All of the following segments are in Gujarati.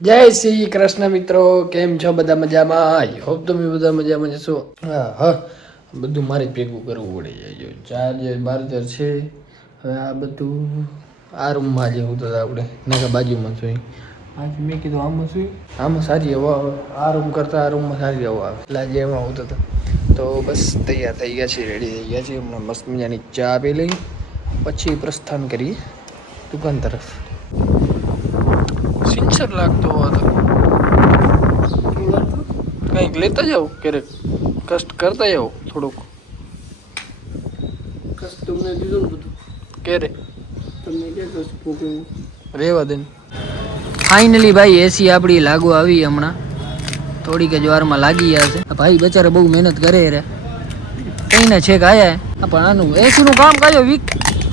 જય શ્રી કૃષ્ણ મિત્રો, કેમ છો બધા મજામાં? આઈ હોપ તમે બધા મજામાં જશો. હા, બધું મારે ભેગું કરવું પડે છે. ચાર્જર બાર્જર છે. હવે આ બધું આ રૂમમાં જે હું તો આપણે નાકા બાજુમાં છું. આજ મેં કીધું આમાં શું, આમાં સારી હવા આવે. આ રૂમ કરતાં આ રૂમમાં સારી હવા આવે એટલે આજે એમાં હોતો હતો. તો બસ તૈયાર થઈ ગયા છે, રેડી થઈ ગયા છે. હમણાં મસ્ત મજાની ચા પી લઈ પછી પ્રસ્થાન કરીએ દુકાન તરફ. સિન્સર લાગતો હતો, કંઈક લેતા જાઓ ક્યારેક, કષ્ટ કરતા જાઓ થોડુંક. કષ્ટ તમને દીધું ને બધું ક્યારે તમને ક્યાં કષ્ટ ભોગવ્યું? રેવા દે. ફાઇનલી ભાઈ એસી આપણી લાગુ આવી હમણાં થોડીક જ વારમાં લાગી ગયા છે. ભાઈ બચારા બહુ મહેનત કરે રે, કઈને છેક આયા પણ આનું એસીનું કામ કાઢ્યો વીક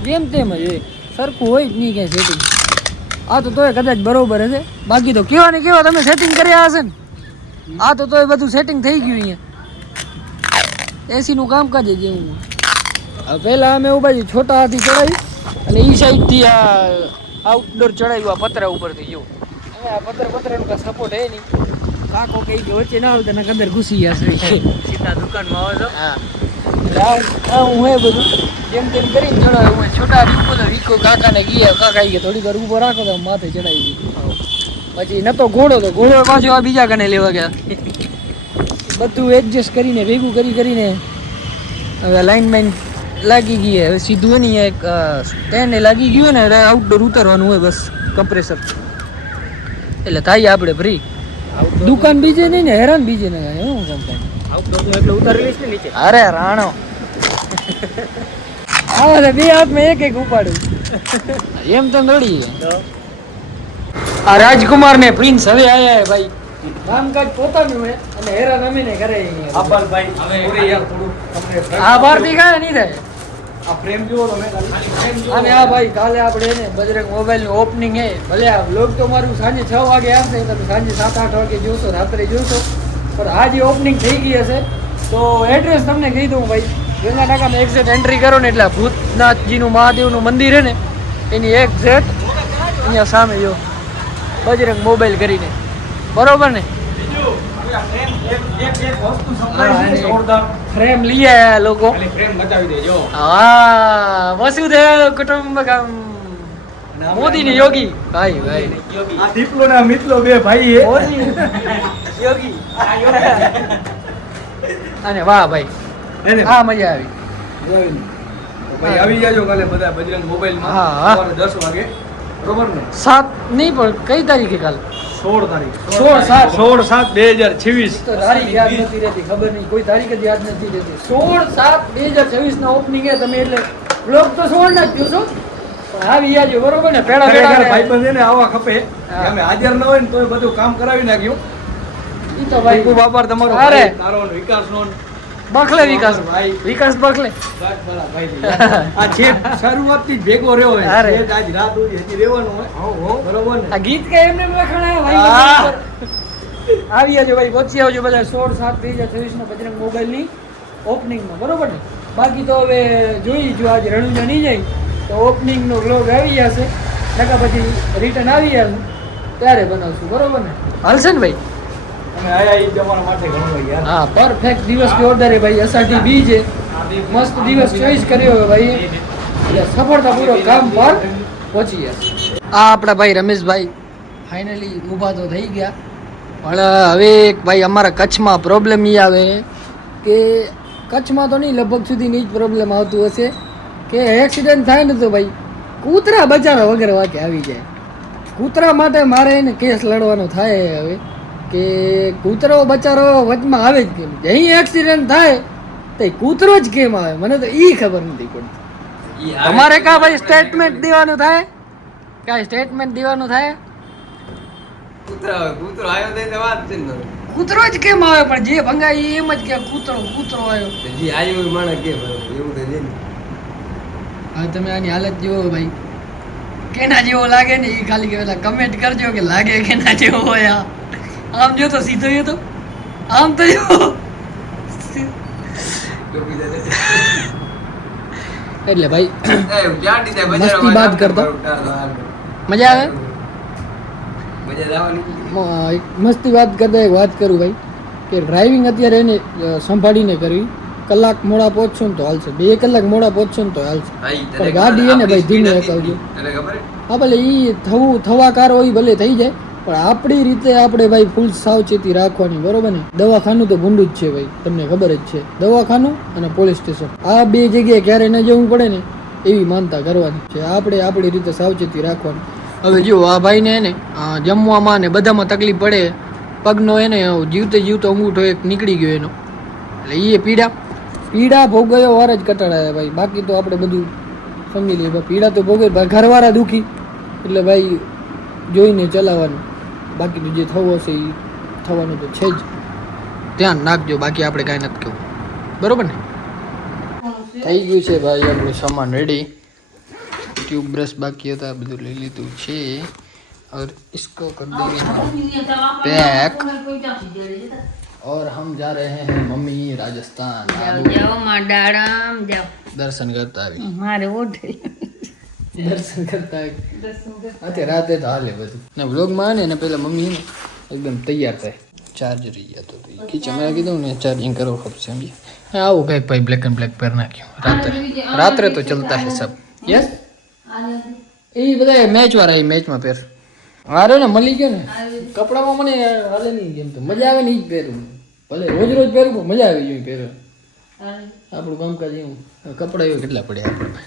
જેમ તેમ જ હોય, સરખું હોય જ નહીં ક્યાંય સેટિંગ. આ તો તોય કદાચ બરોબર હશે, બાકી તો કેવા ને કેવા તમે સેટિંગ કર્યા હશે ને. આ તો તોય બધું સેટિંગ થઈ ગયું અહીંયા એસીનું કામકાજ જ એવું. પહેલાં અમે એવું બાજુ છોટા હાથી ચડાવી અને એ સાઈડથી આ આઉટડોર ચડાવ્યું આ પતરા ઉપરથી જો. હવે આ પતરાનું કાંઈ સપોર્ટ હે નહીં. કાકો કઈ કે વચ્ચે ના આવે તો અંદર ઘૂસી ગયા સીધા દુકાનમાં આવે તો. હા એટલે હું હે બધું જેમ તેમ કરીને ચડાવ્યું. હું છોટા હાથી ઉપર રીકો કાકાને ગયા, કાકા કે થોડીક વાર ઊભો રાખો તો માથે ચડાવી દીધું. પછી નતો ઘોડો, તો ઘોડો પાછો આ બીજા કને લેવા ગયા. બધું એડજસ્ટ કરીને ભેગું કરીને હવે લાઇન લાગી ગઈ. હવે સીધું નહીં એક સ્ટેન્ડ લાગી ગયું ને આઉટડોર ઉતારવાનું હોય બસ કમ્પ્રેસર, એટલે થાય આપણે ફ્રી. દુકાન બીજે નહીં ને હેરાન બીજે ને એવું કામ થાય. આઉટડોર તો એટલે ઉતારી લઈશ ને નીચે. અરે રાણો આ બે હાથમાં એક ઉપાડું એમ તેમ રડી જાય. આ રાજકુમાર ને પ્રિન્સ હવે આયા હે ભાઈ. કામકાજ પોતાનું હે અને હેરાન અમે ને કરે. આભાર ભાઈ. હવે યાર થોડું તમને આ ભારતી કાંઈ નહીં થાય. આ ફ્રેમ જુઓ તમે ખાલી. અને હા ભાઈ, કાલે આપણે એને બજરંગ મોબાઈલનું ઓપનિંગ હે. ભલે આ વ્લોગ તો મારું સાંજે 6 વાગે આવશે, તમે સાંજે 7-8 વાગે જોશો, રાત્રે જોશો. પણ આજે ઓપનિંગ થઈ ગઈ હશે તો એડ્રેસ તમને કહી દઉં ભાઈ. વેલા નાકામાં એક્ઝેક્ટ એન્ટ્રી કરો ને એટલે ભૂતનાથજીનું મહાદેવનું મંદિર હે ને એની એક્ઝેક્ટ અહીંયા સામે જો બજરંગ મોબાઈલ કરીને, બરોબર ને? ફ્રેમ લઈ આયા લોકો. હા, વસુદેવ કુટુંબકમ, મોદી ને યોગી. ભાઈ આ દીપલો ના મિત્રો બે ભાઈ હે. મોદી યોગી અને વાહ ભાઈ, હા મજા આવી. ભાઈ આવી જાજો કાલે બધા બજરંગ મોબાઈલ માં. હા. સવારે 10 વાગે, બરોબર ને? 7 નહીં પણ કઈ તારીખે? કાલે 16 તારીખ. 16/7/2026. 16/7/2026. તો તારીખ યાદ નથી રહેતી, ખબર નહીં, કોઈ તારીખ જ યાદ નથી રહેતી. 16/7/2026 ના ઓપનિંગ હે. તમે એટલે બ્લોગ તો 16 ના જ જોશો પણ આવી જાજો, બરોબર ને? પેડા ભાઈબંધ એને આવા ખપે કે અમે હાજર ન હોય ને તોય બધું કામ કરાવી નાખ્યું. ઈ તો ભાઈ ખૂબ આભાર તમારો. અરે તારો વિકાસનો બખલે વિકાસ ભાઈ. વિકાસ બખલે. આ છે શરૂઆતથી જ ભેગો રહ્યો હોય. અરે. છેક આજ રાત સુધી હજી રહેવાનું હોય. બરોબર ને? આ ગીત કે એમને લખાણા ભાઈ. આવી જાજો ભાઈ, પહોંચી આવજો બધા 16/7/2026 નો બજરંગ મોબાઈલ ની ઓપનિંગમાં, બરોબર ને? બાકી તો હવે જોઈ જો આજે રણુજા નહીં જાય તો ઓપનિંગ નો વ્લોગ આવી જશે, નકા પછી રિટર્ન આવી જશે ત્યારે બનાવશું, બરોબર ને? હાલશે ને ભાઈ? અમે આયા ઈ તમારા માટે ઘણું હોય યાર. હા, પરફેક્ટ દિવસ કે ઓર્ડર હે ભાઈ. અષાઢી બીજ છે, મસ્ત દિવસ ચોઈસ કર્યો હવે ભાઈ, એટલે સફળતાપૂર્વક કામ પર પહોંચી ગયા. આ આપણા ભાઈ રમેશભાઈ ફાઇનલી ઊભા તો થઈ ગયા. પણ હવે એક ભાઈ અમારા કચ્છમાં પ્રોબ્લેમ એ આવે કે કચ્છમાં તો નહીં, લગભગ સુધી નહીં જ પ્રોબ્લેમ આવતું હશે કે એક્સિડન્ટ થાય ને તો ભાઈ કૂતરા બચારા વગર વાકે આવી જાય. કૂતરા માટે મારે એને કેસ લડવાનો થાય હવે કે કૂતરો બચારો વચમાં આવે જ કેમ, અહીં એક્સિડન્ટ થાય તો કૂતરો જ કેમ આવે, મને તો ઈ ખબર નથી પડતી. તમારે કા ભાઈ સ્ટેટમેન્ટ દેવાનું થાય, કાંઈ સ્ટેટમેન્ટ દેવાનું થાય? કૂતરો આવ્યો તો વાત છે ને. કૂતરો જ કેમ આવે? પણ જે ભંગાય એમ જ કે કૂતરો આવ્યો. જી આવ્યો માણસ કેમ એવું તો છે ને. હા, તમે આની હાલત જુઓ ભાઈ, કેના જેવો લાગે ને એ ખાલી પેલા કમેન્ટ કરજો કે લાગે કેના જેવો હોય. આમ જો તો સીધો એ તો આમ તો જો એટલે ભાઈ મસ્તી બાત કરતા મજા આવે. મજા જ આવવાની. એક મસ્તી વાત કરતા એક વાત કરું ભાઈ કે ડ્રાઇવિંગ અત્યારે એને સંભાળીને કરવી. કલાક મોડા પહોંચશો ને તો હાલશે, 2 કલાક મોડા પહોંચશો ને તો હાલશે, પણ ગાડી એને ભાઈ ધીમે હકાવજો. હા ભલે એ થવાકાર હોય ભલે થઈ જાય, પણ આપણી રીતે આપણે ભાઈ ફૂલ સાવચેતી રાખવાની, બરોબર ને. દવાખાનું તો ભૂંડું જ છે ભાઈ, તમને ખબર જ છે. દવાખાનું અને પોલીસ સ્ટેશન આ 2 જગ્યાએ ક્યારે ન જવું પડે ને એવી માનતા કરવાની છે. આપણે આપણી રીતે સાવચેતી રાખવાની. હવે જો આ ભાઈને ને જમવામાં ને બધામાં તકલીફ પડે, પગનો એને જીવતો અંગૂઠો એક નીકળી ગયો એનો, એટલે એ પીડા ભોગવ્યો વાર જ કટાડાયા ભાઈ. બાકી તો આપણે બધું સમજી લઈએ. પીડા તો ભોગવે, ઘરવાળા દુખી એટલે ભાઈ જોઈને ચલાવવાનું. બાકી જે થવું હશે એ થવાનું તો છે જ, ધ્યાન નાખજો. બાકી આપણે કાંઈ નથી કહ્યું, બરોબર ને. થઈ ગયું છે ભાઈ આપણું સામાન રેડી. ટ્યુબ બ્રશ બાકી હતા, બધું લઈ લીધું છે. और इसको कर देंगे पैक और हम जा रहे हैं मम्मी राजस्थान. जाओ माडाराम जाओ दर्शन करता આવી મારે ઓઢે દર્શન કરતા અત્યારે રાતે તો હાલે બધું ને વ્લોગમાં ને પેલા મમ્મી ને એકદમ તૈયાર થાય. ચાર્જર રહી જતો તો ખીચા મેં કીધું ને ચાર્જિંગ કરો ખબર સમજી. આવું કંઈક ભાઈ બ્લેક એન્ડ બ્લેક પહેર નાખ્યું. રાત્રે તો ચલતા હે સબ. યસ એ બધા મેચ વાળા એ મેચમાં પહેર. હારે ને મળી ગયો ને કપડામાં મને હાલે નહીં એમ તો મજા આવે ને એ જ પહેરું. ભલે રોજ પહેરું પણ મજા આવી જોઈએ પહેરવા. આપણું કામકાજ એવું. કપડા એવા કેટલા પડ્યા આપણે.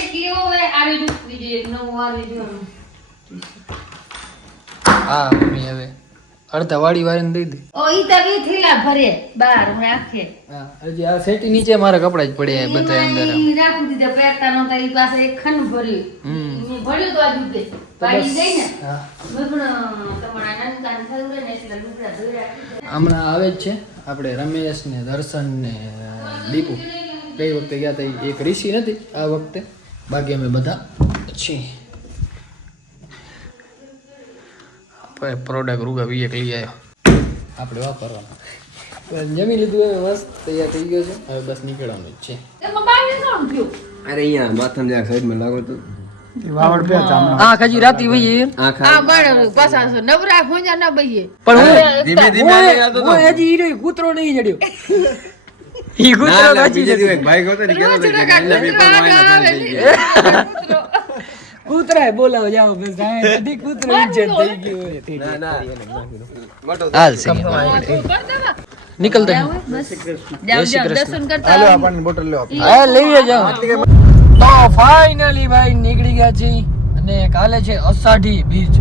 એક લેવો વે આરી દુખી જે નવો આરી જો હા મમ્મી હવે અડધા વાળી વાળીને દઈ દે. ઓ ઈ તો બી થેલા ભરે બાર રાખે. હા હજી આ સેટી નીચે મારા કપડા જ પડ્યા બધા અંદર. ઈ રાખી દીધા પહેરતા નહોતા, ઈ પાસે એક ખંડ ભર્યું. ઈ ભર્યું તો આ દુખે પાડી ગઈ ને. હા મગણ તમારા નનકાન થયું ને એટલે લુગડા ધોઈ રાખી. હમણાં આવે જ છે આપણે રમેશ ને દર્શન ને દીપુ. ગઈ વખતે ગયા હતા એક ઋષિ નથી, આ વખતે બાકી અમે બધા છીએ. પ્રોડક્ટ રૂગા વી એક લઈ આવ્યો આપણે વાપરવાનો. જમી લીધું હવે મસ્ત તૈયાર થઈ ગયો છે. હવે બસ નીકળવાનું જ છે. એમાં બાને કોણ થયું? અરે અહીંયા માથામાં જ્યાં સાઈડમાં લાગો તો વાવડ પે આ ખજી રાતી વઈ આ બાળ પાછા નવરા હોંજા ના બઈએ પણ ધીમે ધીમે હું હજી હીરો કૂતરો નહીં જડ્યો. ઈ કૂતરો કાચી જડ્યો. એક ભાઈ ગયો તો ને કહેતો હતો કે એટલે બી પણ વાયના થઈ ગઈ. કૂતરાએ બોલાવો જાવ બસ આ બધી કૂતરો ઇજ્જત થઈ ગયો. ના ના મોટો હાલ છે નીકળતા જાવ જાવ દર્શન કરતા હાલો આપણને બોટલ લો. હા લઈએ જાઓ. તો ફાઇનલી ભાઈ નીકળી ગયા છીએ અને કાલે છે અષાઢી બીજ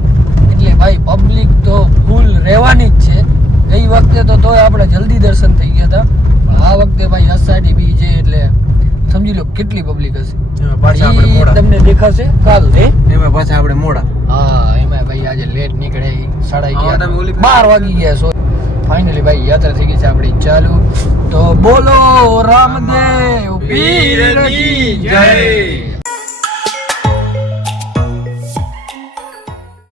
એટલે ભાઈ પબ્લિક તો ફૂલ રહેવાની જ છે. ગઈ વખતે તો તોય આપણે જલ્દી દર્શન થઈ ગયા હતા, પણ આ વખતે ભાઈ અષાઢી બીજ છે એટલે સમજી લો કેટલી પબ્લિક હશે. ઈ તમને દેખાશે કાલ એમાં પાછા આપણે મોડા. હા એમાં ભાઈ આજે લેટ નીકળે 11:30 12 વાગી ગયા. સો ફાઇનલી ભાઈ યાત્રા થઈ ગઈ છે આપણી ચાલુ. તો બોલો રામદેવ પીર કી જય.